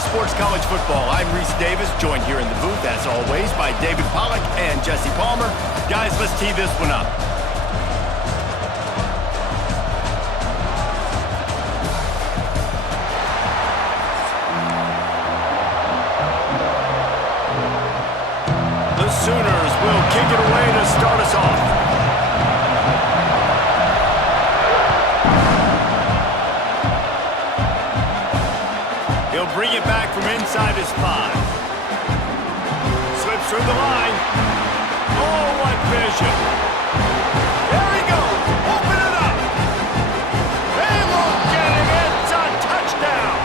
Sports College Football. I'm Reese Davis, joined here in the booth, as always, by David Pollack and Jesse Palmer. Guys, let's tee this one up. The Sooners will kick it away to start us off. He'll bring it back from inside his 5. Slips through the line. Oh, what vision. There he goes. Open it up. They look at him. It's a touchdown.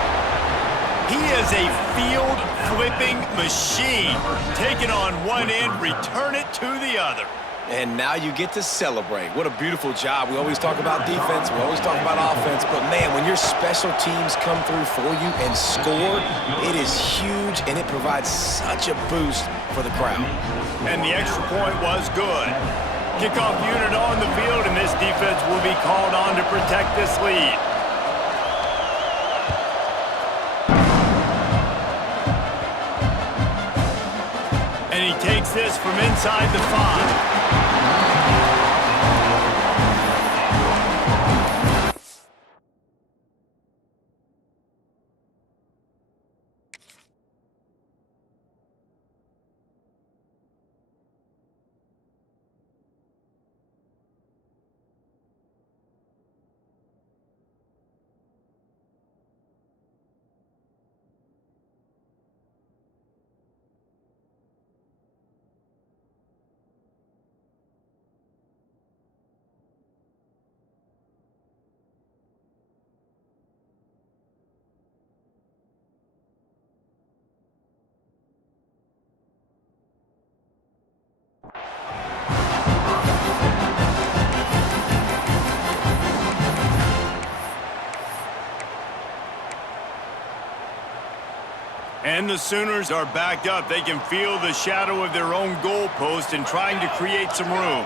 He is a field-flipping machine. Take it on one end, return it to the other. And now you get to celebrate. What a beautiful job. We always talk about defense. We always talk about offense. But, man, when your special teams come through for you and score, it is huge, and it provides such a boost for the crowd. And the extra point was good. Kickoff unit on the field, and this defense will be called on to protect this lead. And he takes this from inside the 5. And the Sooners are backed up. They can feel the shadow of their own goalpost and trying to create some room.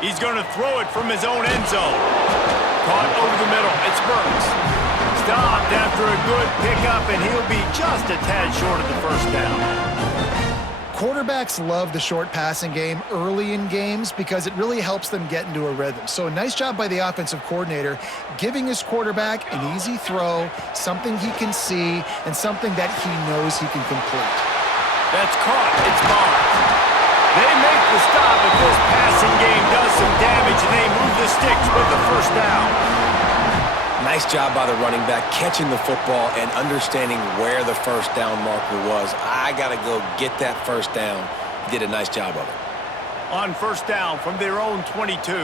He's going to throw it from his own end zone. Caught over the middle. It's Burks. Stopped after a good pickup, and he'll be just a tad short of the first down. Quarterbacks love the short passing game early in games because it really helps them get into a rhythm. So a nice job by the offensive coordinator giving his quarterback an easy throw, something he can see, and something that he knows he can complete. That's caught. It's Barnes. They make the stop, but this passing game does some damage, and they move the sticks with the first down. Nice job by the running back catching the football and understanding where the first down marker was. I got to go get that first down. He did a nice job of it. On first down from their own 22.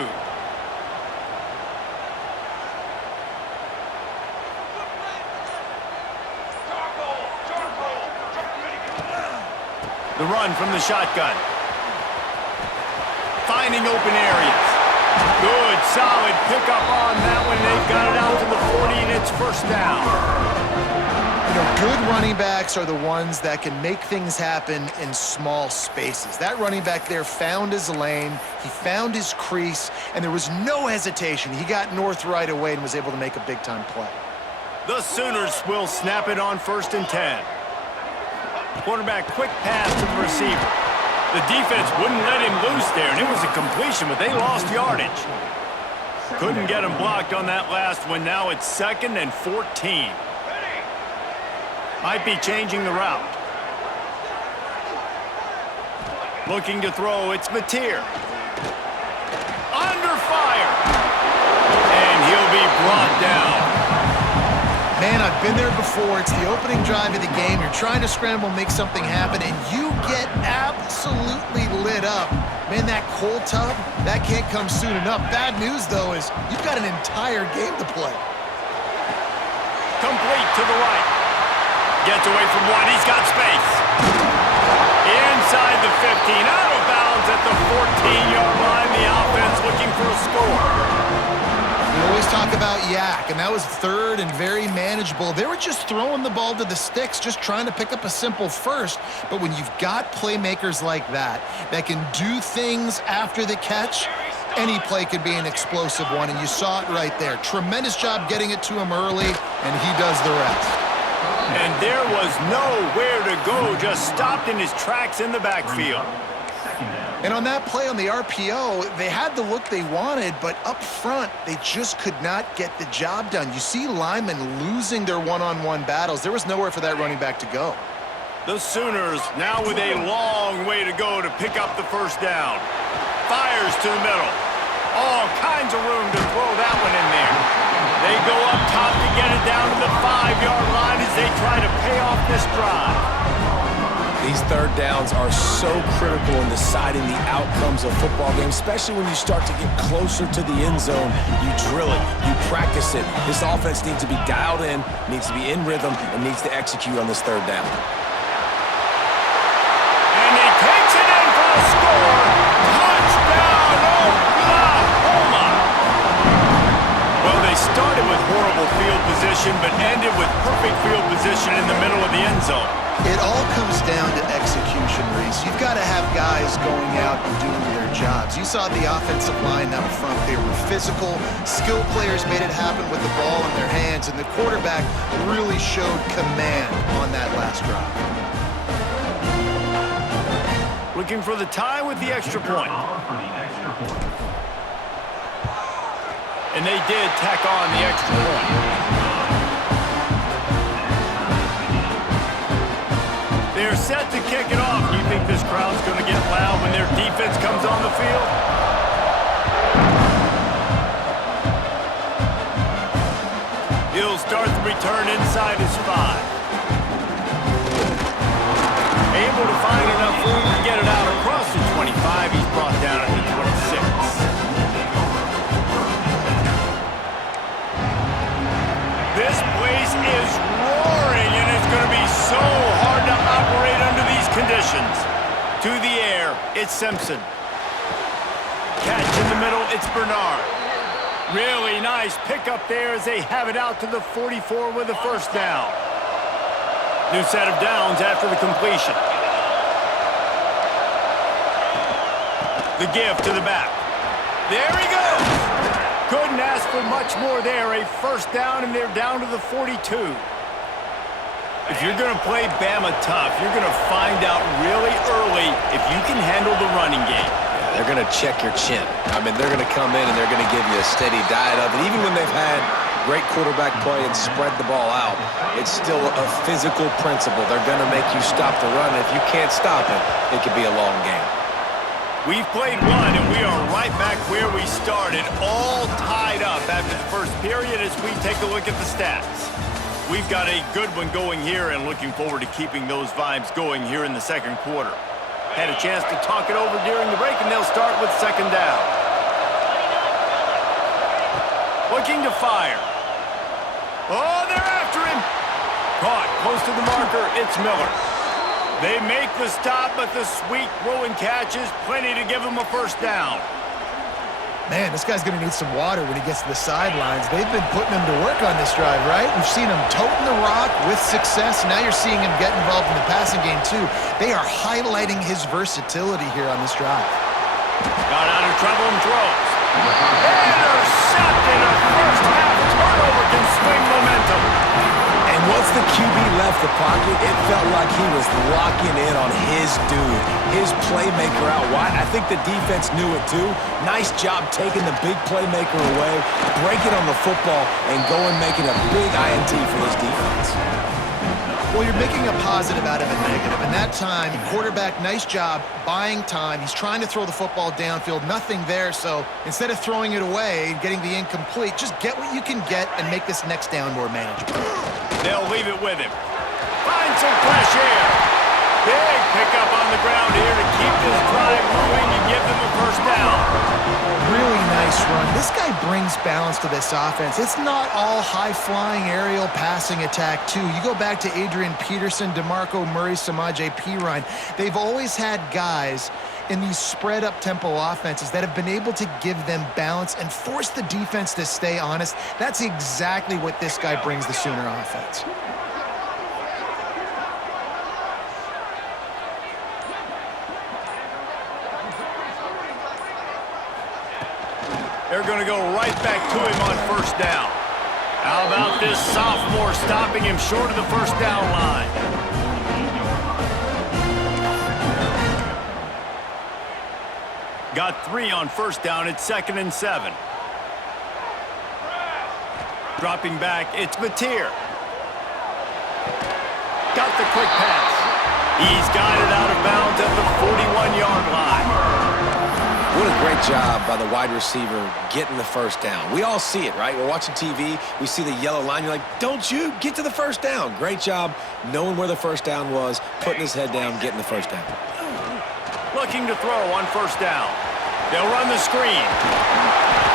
The run from the shotgun. Finding open areas. Good, solid pickup on that one. They've got it out to the 40, and it's first down. You know, good running backs are the ones that can make things happen in small spaces. That running back there found his lane, he found his crease, and there was no hesitation. He got north right away and was able to make a big-time play. The Sooners will snap it on 1st and 10. Quarterback quick pass to the receiver. The defense wouldn't let him loose there, and it was a completion, but they lost yardage. Couldn't get him blocked on that last one. Now it's 2nd and 14. Might be changing the route. Looking to throw, it's Mateer. Under fire. And he'll be brought down. Man, I've been there before. It's the opening drive of the game. You're trying to scramble, make something happen, and you get absolutely lit up. Man, that cold tub, that can't come soon enough. Bad news, though, is you've got an entire game to play. Complete to the right. Gets away from one. He's got space. Inside the 15. Out of bounds at the 14-yard line. The offense looking for a score. We always talk about yak, and that was 3rd and very manageable. They were just throwing the ball to the sticks, just trying to pick up a simple first. But when you've got playmakers like that can do things after the catch, any play could be an explosive one, and you saw it right there. Tremendous job getting it to him early, and he does the rest. And there was nowhere to go, just stopped in his tracks in the backfield. And on that play on the RPO, they had the look they wanted, but up front, they just could not get the job done. You see linemen losing their one-on-one battles. There was nowhere for that running back to go. The Sooners now with a long way to go to pick up the first down. Fires to the middle. All kinds of room to throw that one in there. They go up top to get it down to the 5-yard line as they try to pay off this drive. These third downs are so critical in deciding the outcomes of football games, especially when you start to get closer to the end zone. You drill it, you practice it. This offense needs to be dialed in, needs to be in rhythm, and needs to execute on this third down. And he takes it in for the score. Touchdown, Oklahoma! Well, they started with horrible field position, but ended with perfect field position in the middle of the end zone. It all comes down to execution, Reese. You've got to have guys going out and doing their jobs. You saw the offensive line up front. They were physical. Skilled players made it happen with the ball in their hands, and the quarterback really showed command on that last drive. Looking for the tie with the extra point. And they did tack on the extra point. They're set to kick it off. Do you think this crowd's going to get loud when their defense comes on the field? He'll start the return inside his 5. Able to find enough room to get it out across the 25. He's brought down at the 26. This place is roaring, and it's going to be so hard to operate under these conditions. To the air, it's Simpson. Catch in the middle, it's Bernard. Really nice pickup there as they have it out to the 44 with a first down. New set of downs after the completion. The give to the back. There he goes. Couldn't ask for much more there. A first down, and they're down to the 42. If you're going to play Bama tough, you're going to find out really early if you can handle the running game. Yeah, they're going to check your chin. I mean, they're going to come in and they're going to give you a steady diet of it. Even when they've had great quarterback play and spread the ball out, it's still a physical principle. They're going to make you stop the run. If you can't stop it, it could be a long game. We've played one, and we are right back where we started, all tied up after the first period as we take a look at the stats. We've got a good one going here and looking forward to keeping those vibes going here in the second quarter. Had a chance to talk it over during the break, and they'll start with second down. Looking to fire. Oh, they're after him. Caught close to the marker. It's Miller. They make the stop, but the sweet throw and catch is plenty to give him a first down. Man, this guy's going to need some water when he gets to the sidelines. They've been putting him to work on this drive, right? We've seen him toting the rock with success. Now you're seeing him get involved in the passing game, too. They are highlighting his versatility here on this drive. Got out of trouble and throws. Intercepted. A first-half turnover can swing momentum. And once the QB left the pocket, it felt like he was locking in on his dude, his playmaker out wide. I think the defense knew it too. Nice job taking the big playmaker away, breaking on the football, and going making a big INT for this defense. Well, you're making a positive out of a negative. And that time, quarterback, nice job buying time. He's trying to throw the football downfield. Nothing there, so instead of throwing it away and getting the incomplete, just get what you can get and make this next down more manageable. They'll leave it with him. Find some fresh air. Big pickup on the ground here to keep this drive moving and give them a first down. Really nice run. This guy brings balance to this offense. It's not all high-flying aerial passing attack, too. You go back to Adrian Peterson, DeMarco Murray, Samaje Perine. They've always had guys in these spread-up tempo offenses that have been able to give them balance and force the defense to stay honest. That's exactly what this guy brings the Sooner offense. They're going to go right back to him on first down. How about this sophomore stopping him short of the first down line? Got 3 on first down. It's 2nd and 7. Dropping back, it's Mateer. Got the quick pass. He's got it out of bounds at the 41-yard line. What a great job by the wide receiver getting the first down. We all see it, right? We're watching TV. We see the yellow line. You're like, don't you get to the first down. Great job knowing where the first down was, putting his head down, getting the first down. Looking to throw on first down. They'll run the screen.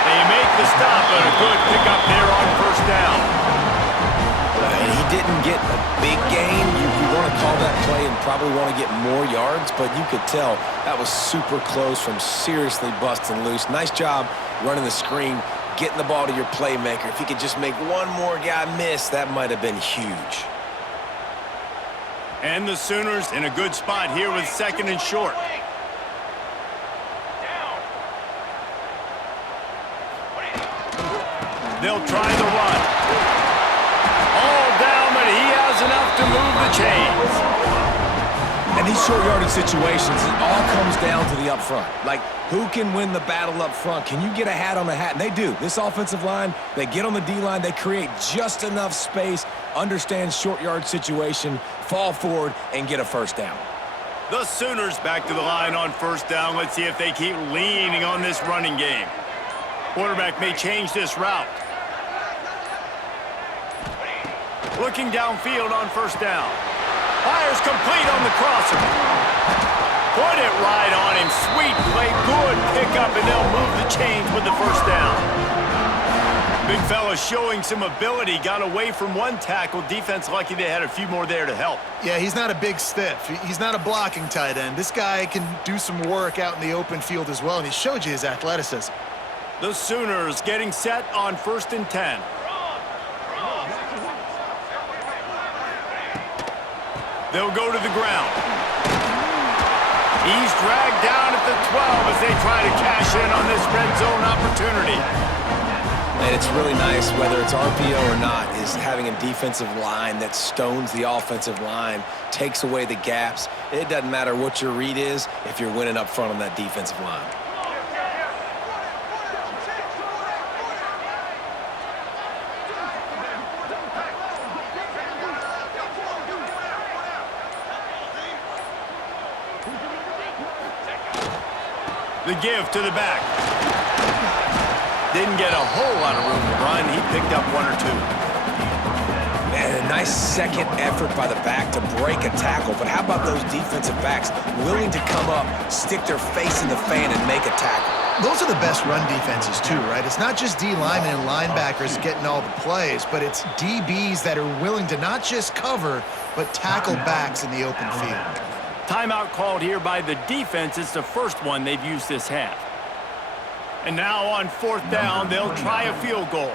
They make the stop, but a good pickup there on first down. And he didn't get a big gain. You want to call that play and probably want to get more yards, but you could tell that was super close from seriously busting loose. Nice job running the screen, getting the ball to your playmaker. If he could just make one more guy miss, that might have been huge. And the Sooners in a good spot here with 2nd and short. They'll try the run. All down, but he has enough to move the chains. And these short yardage situations, it all comes down to the up front. Like, who can win the battle up front? Can you get a hat on the hat? And they do. This offensive line, they get on the D-line, they create just enough space, understand short yard situation, fall forward, and get a first down. The Sooners back to the line on first down. Let's see if they keep leaning on this running game. Quarterback may change this route. Looking downfield on first down. Fires complete on the crosser. Put it right on him. Sweet play. Good pickup, and they'll move the chains with the first down. Big fella showing some ability. Got away from one tackle. Defense lucky they had a few more there to help. Yeah, he's not a big stiff. He's not a blocking tight end. This guy can do some work out in the open field as well, and he showed you his athleticism. The Sooners getting set on 1st and 10. They'll go to the ground. He's dragged down at the 12 as they try to cash in on this red zone opportunity. And it's really nice, whether it's RPO or not, is having a defensive line that stones the offensive line, takes away the gaps. It doesn't matter what your read is if you're winning up front on that defensive line. The give to the back. Didn't get a whole lot of room to run. He picked up 1 or 2. And a nice second effort by the back to break a tackle. But how about those defensive backs willing to come up, stick their face in the fan, and make a tackle? Those are the best run defenses too, right? It's not just D linemen and linebackers getting all the plays, but it's DBs that are willing to not just cover, but tackle backs in the open field. Timeout called here by the defense. It's the first one they've used this half. And now on 4th down, they'll try a field goal.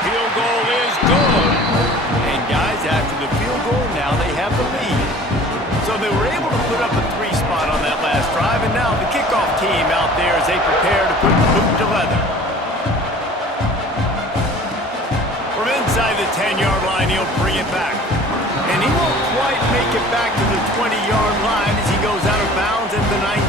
Field goal is good. And guys, after the field goal, now they have the lead. So they were able to put up a 3 spot on that last drive, and now the kickoff team out there as they prepare to put boot to leather. From inside the 10-yard line, he'll bring it back. And he won't quite make it back to the 20-yard line as he goes out of bounds at the 19.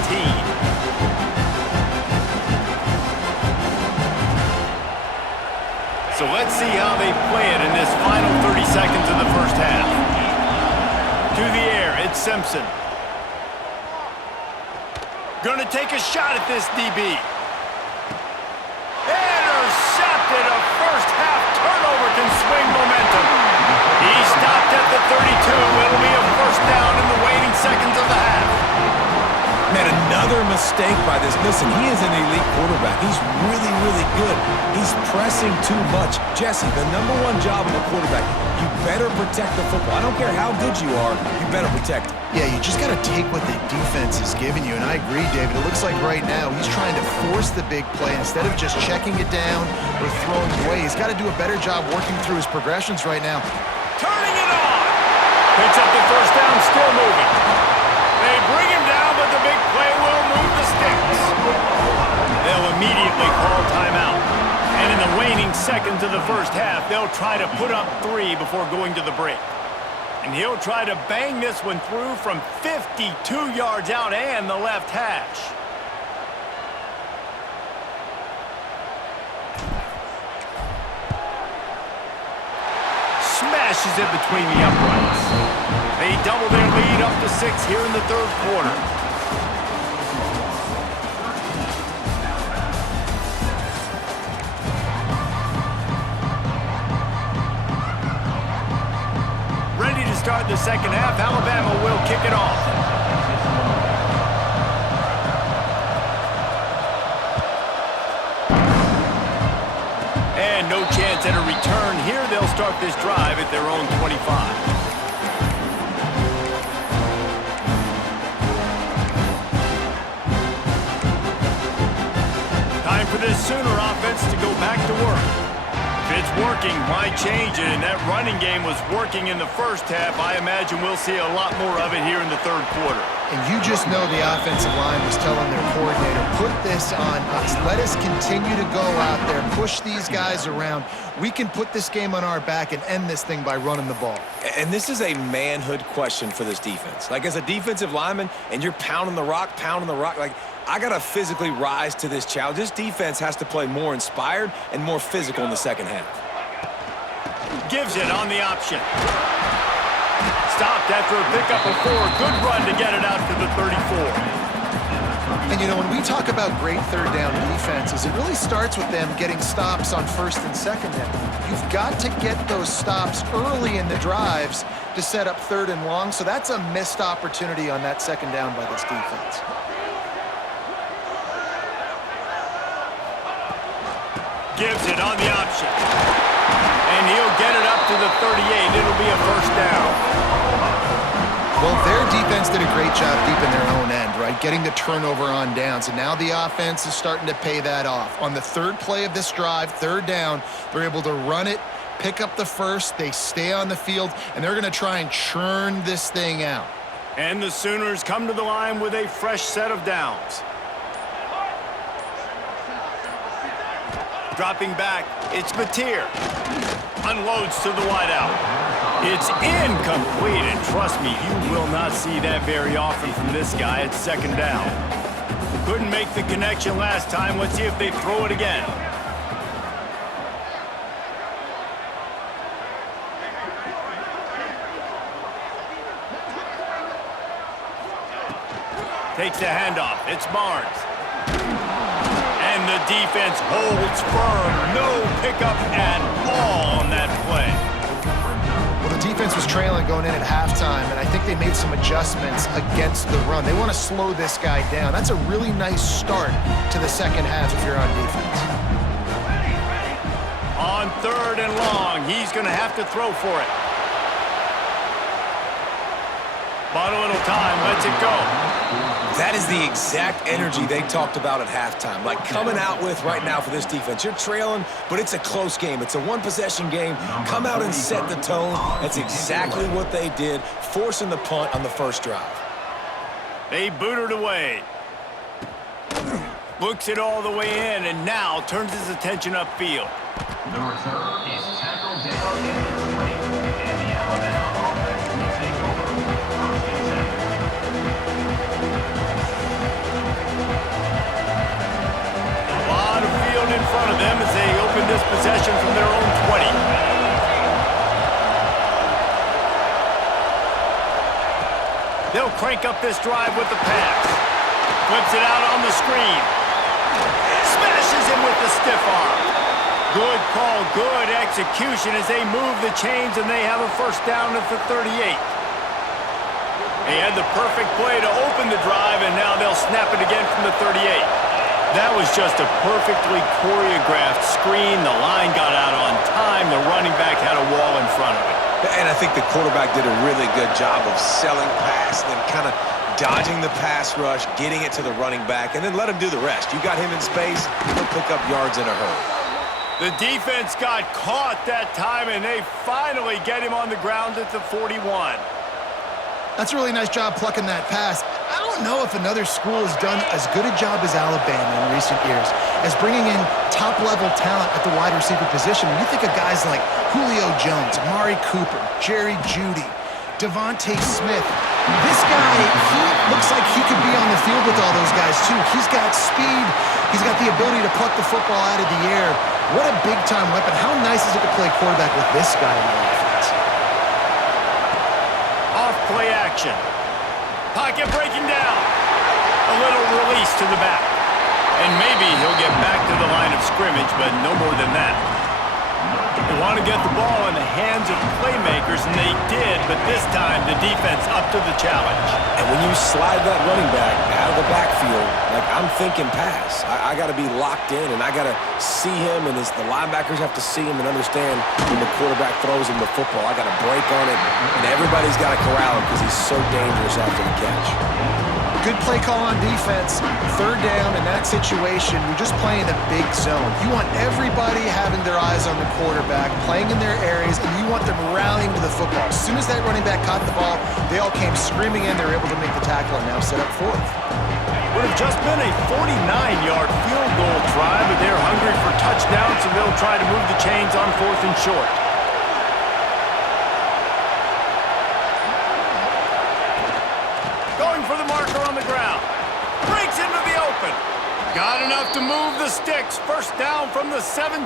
So let's see how they play it in this final 30 seconds of the first half. To the air, it's Simpson. Gonna take a shot at this DB. Intercepted. A first half turnover can swing momentum. He stopped at the 32. It'll be a first down in the waning seconds of the half. Man, another mistake by this. Listen, he is an elite quarterback. He's really, really good. He's pressing too much. Jesse, the #1 job of a quarterback, you better protect the football. I don't care how good you are, you better protect it. Yeah, you just got to take what the defense is giving you, and I agree, David. It looks like right now he's trying to force the big play instead of just checking it down or throwing away. He's got to do a better job working through his progressions right now. Turning it on. Picks up the first down, still moving. They bring him down, but the big play will move the sticks. They'll immediately call timeout. And in the waning seconds of the first half, they'll try to put up 3 before going to the break. And he'll try to bang this one through from 52 yards out and the left hash. Smashes it between the uprights. They double their lead up to 6 here in the third quarter. Ready to start the second half. Alabama will kick it off. And no chance at a return here. They'll start this drive at their own 25. Time for this Sooner offense to go back to work. If it's working, why change it? And that running game was working in the first half. I imagine we'll see a lot more of it here in the third quarter. And you just know the offensive line was telling their coordinator, put this on us. Let us continue to go out there, push these guys around. We can put this game on our back and end this thing by running the ball. And this is a manhood question for this defense. Like, as a defensive lineman, and you're pounding the rock, like, I got to physically rise to this challenge. This defense has to play more inspired and more physical in the second half. Gives it on the option. Stopped after a pickup of 4. Good run to get it out to the 34. And, you know, when we talk about great third down defenses, it really starts with them getting stops on first and second down. You've got to get those stops early in the drives to set up third and long, so that's a missed opportunity on that second down by this defense. Gives it on the option. And he'll get it up to the 38. It'll be a first down. Well, their defense did a great job deep in their own end, right? Getting the turnover on downs. And now the offense is starting to pay that off. On the third play of this drive, third down, they're able to run it, pick up the first, they stay on the field, and they're going to try and churn this thing out. And the Sooners come to the line with a fresh set of downs. Dropping back, it's Mateer. Unloads to the wideout. It's incomplete, and trust me, you will not see that very often from this guy at second down. Couldn't make the connection last time. Let's see if they throw it again. Takes the handoff. It's Barnes. And the defense holds firm. No pickup at all on that play. Well, the defense was trailing going in at halftime, and I think they made some adjustments against the run. They want to slow this guy down. That's a really nice start to the second half if you're on defense. On third and long, he's going to have to throw for it. Bought a little time, lets it go. That is the exact energy they talked about at halftime. Like coming out with right now for this defense. You're trailing, but it's a close game. It's a one-possession game. Come out and set the tone. That's exactly what they did, forcing the punt on the first drive. They boot it away. Looks it all the way in, and now turns his attention upfield. The return is tackled down in the 20, and the Alabama offense will take over first and 10. A lot of field in front of them as they open this possession from their own 20. They'll crank up this drive with the pass. Flips it out on the screen. Smashes him with the stiff arm. Good call, good execution as they move the chains and they have a first down at the 38. They had the perfect play to open the drive, and now they'll snap it again from the 38. That was just a perfectly choreographed screen. The line got out on time. The running back had a wall in front of it. And I think the quarterback did a really good job of selling past, then kind of dodging the pass rush, getting it to the running back, and then let him do the rest. You got him in space, he'll pick up yards in a hurry. The defense got caught that time, and they finally get him on the ground at the 41. That's a really nice job plucking that pass. I don't know if another school has done as good a job as Alabama in recent years as bringing in top-level talent at the wide receiver position. When you think of guys like Julio Jones, Amari Cooper, Jerry Jeudy, Devontae Smith, this guy, he looks like he could be on the field with all those guys, too. He's got speed. He's got the ability to pluck the football out of the air. What a big-time weapon. How nice is it to play quarterback with this guy in the offense? Off-play action. Pocket breaking down. A little release to the back. And maybe he'll get back to the line of scrimmage, but no more than that. They want to get the ball in the hands of playmakers, and they did, but this time the defense up to the challenge. And when you slide that running back out of the backfield, like I'm thinking pass. I got to be locked in, and I got to see him, and the linebackers have to see him and understand when the quarterback throws him the football. I got to break on it, and everybody's got to corral him because he's so dangerous after the catch. Good play call on defense. Third down in that situation, you're just playing a big zone. You want everybody having their eyes on the quarterback, playing in their areas, and you want them rallying to the football. As soon as that running back caught the ball, they all came screaming in. They were able to make the tackle and now set up fourth. Would have just been a 49-yard field goal try, but they're hungry for touchdowns, so they'll try to move the chains on 4th and short. Going for the marker on the ground. Breaks into the open. Got enough to move the sticks. First down from the 17.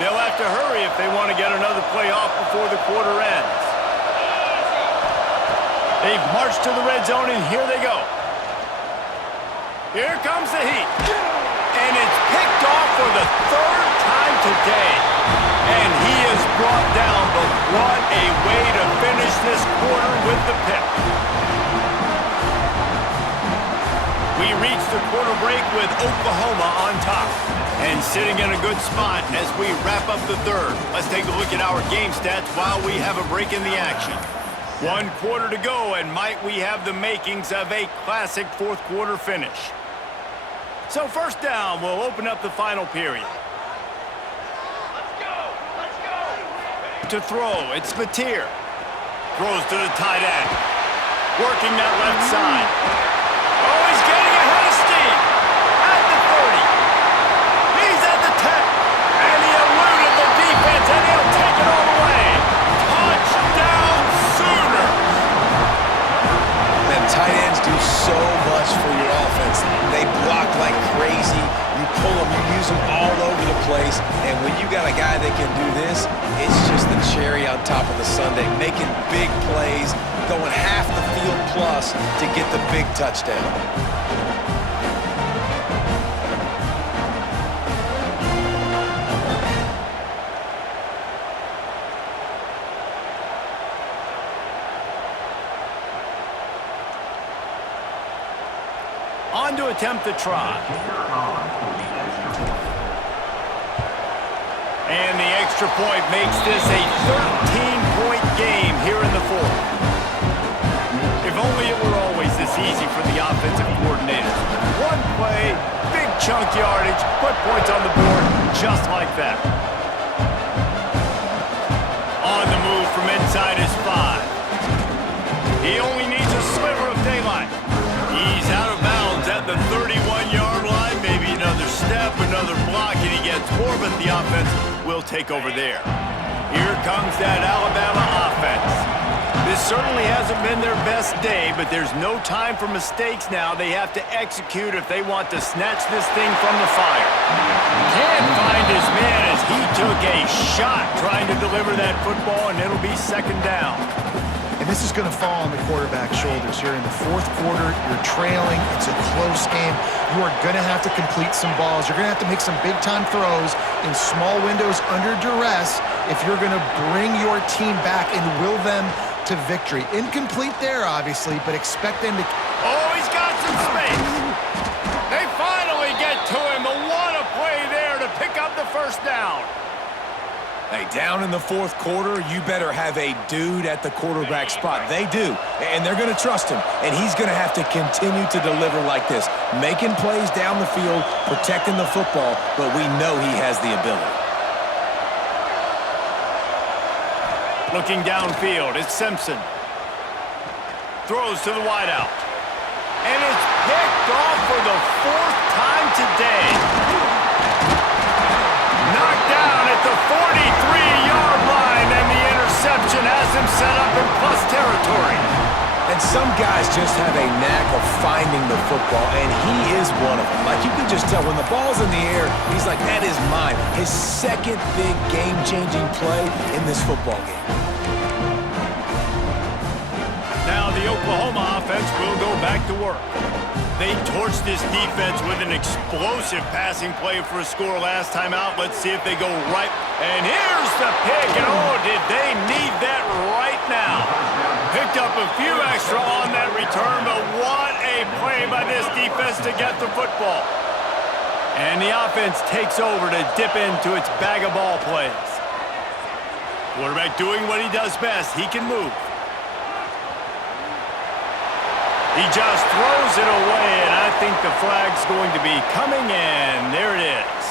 They'll have to hurry if they want to get another play off before the quarter ends. They've marched to the red zone, and here they go. Here comes the heat. And it's picked off for the third time today. And he is brought down, but what a way to finish this quarter with the pick. We reach the quarter break with Oklahoma on top. And sitting in a good spot as we wrap up the third. Let's take a look at our game stats while we have a break in the action. 1 quarter to go, and might we have the makings of a classic fourth quarter finish. So first down, we'll open up the final period. Let's go! Let's go! To throw, it's Mateer. Throws to the tight end. Working that left side. Oh, he's getting ahead of steam. At the 30. He's at the 10. And he eluded the defense, and he'll take it all the way. Touchdown Sooners! And tight ends do so much for your offense. They block like crazy. You pull them, you use them all over the place. And when you got a guy that can do this, it's just the cherry on top of the sundae. Making big plays, going half the field plus to get the big touchdown. On to attempt the try. And the extra point makes this a 13-point game here in the fourth. If only it were always this easy for the offensive coordinators. One play, big chunk yardage, put points on the board just like that. On the move from inside his 5. He only needs a sliver of daylight. He's out of bounds at the 31-yard line. Maybe another step, another block, and he gets more, but the offense will take over there. Here comes that Alabama offense. This certainly hasn't been their best day, but there's no time for mistakes now. They have to execute if they want to snatch this thing from the fire. Can't find his man as he took a shot trying to deliver that football, and it'll be second down. And this is going to fall on the quarterback's shoulders here in the fourth quarter. You're trailing. It's a close game. You are going to have to complete some balls. You're going to have to make some big-time throws in small windows under duress if you're going to bring your team back and will them to victory. Incomplete there, obviously, but expect them to... Oh, he's got some space. They finally get to him. What a play there to pick up the first down. Hey, down in the fourth quarter, you better have a dude at the quarterback spot. They do, and they're going to trust him, and he's going to have to continue to deliver like this, making plays down the field, protecting the football, but we know he has the ability. Looking downfield, it's Simpson. Throws to the wideout. And it's picked off for the 4th time today. Knocked down at the 43-yard line, and the interception has him set up in plus territory. And some guys just have a knack of finding the football, and he is one of them. Like, you can just tell when the ball's in the air, he's like, that is mine. His second big game-changing play in this football game. Now the Oklahoma offense will go back to work. They torched this defense with an explosive passing play for a score last time out. Let's see if they go right. And here's the pick, and oh, did they need that right now. Picked up a few extra on that return, but what a play by this defense to get the football. And the offense takes over to dip into its bag of ball plays. Quarterback doing what he does best. He can move. He just throws it away, and I think the flag's going to be coming in. There it is.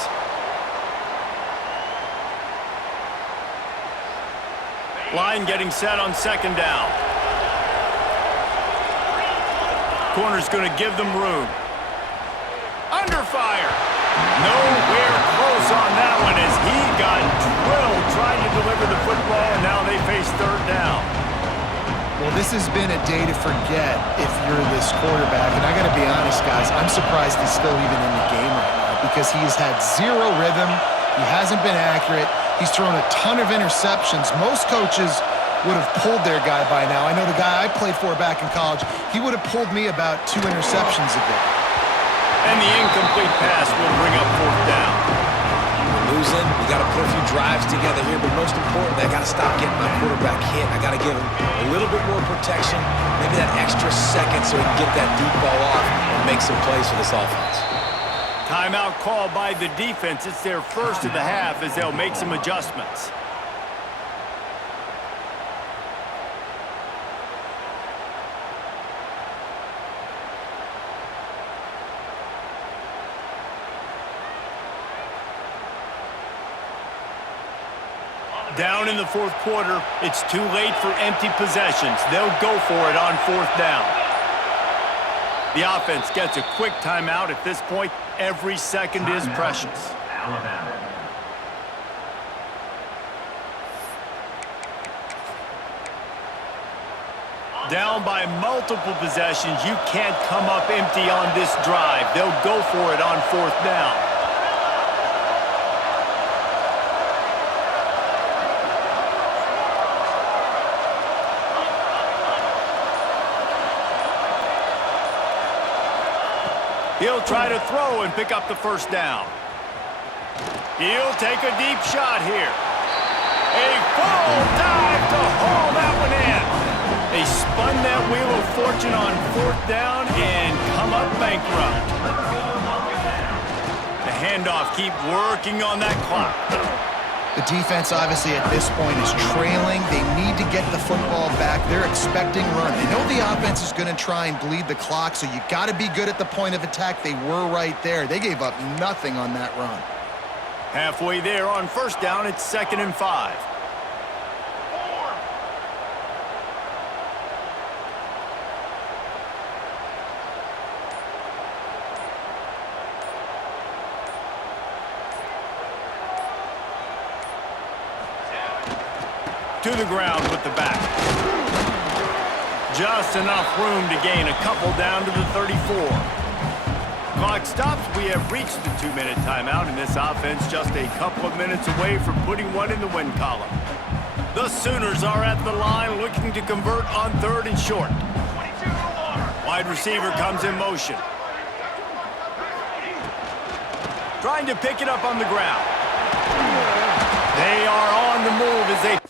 Line getting set on 2nd down. Corner's going to give them room. Under fire. Nowhere close on that one as he got drilled trying to deliver the football, and now they face 3rd down. Well, this has been a day to forget if you're this quarterback. And I got to be honest, guys, I'm surprised he's still even in the game right now because he's had zero rhythm. He hasn't been accurate. He's thrown a ton of interceptions. Most coaches would have pulled their guy by now. I know the guy I played for back in college, he would have pulled me about 2 interceptions ago. And the incomplete pass will bring up 4th down. Losing, we got to put a few drives together here, but most importantly, I got to stop getting my quarterback hit. I got to give him a little bit more protection, maybe that extra second so he can get that deep ball off and make some plays for this offense. Timeout called by the defense. It's their first of the half as they'll make some adjustments. Down in the 4th quarter, it's too late for empty possessions. They'll go for it on 4th down. The offense gets a quick timeout at this point. Every second is precious. Alabama. Down by multiple possessions, you can't come up empty on this drive. They'll go for it on 4th down. He'll try to throw and pick up the 1st down. He'll take a deep shot here. A full dive to haul that one in. They spun that wheel of fortune on 4th down and come up bankrupt. The handoff, keep working on that clock. The defense, obviously, at this point is trailing. They need to get the football back. They're expecting run. They know the offense is going to try and bleed the clock, so you got to be good at the point of attack. They were right there. They gave up nothing on that run. Halfway there on 1st down, it's 2nd and 5. To the ground with the back. Just enough room to gain a couple down to the 34. Clock stops. We have reached the 2-minute timeout, and this offense just a couple of minutes away from putting one in the win column. The Sooners are at the line looking to convert on 3rd and short. Wide receiver comes in motion. Trying to pick it up on the ground. They are on the move as they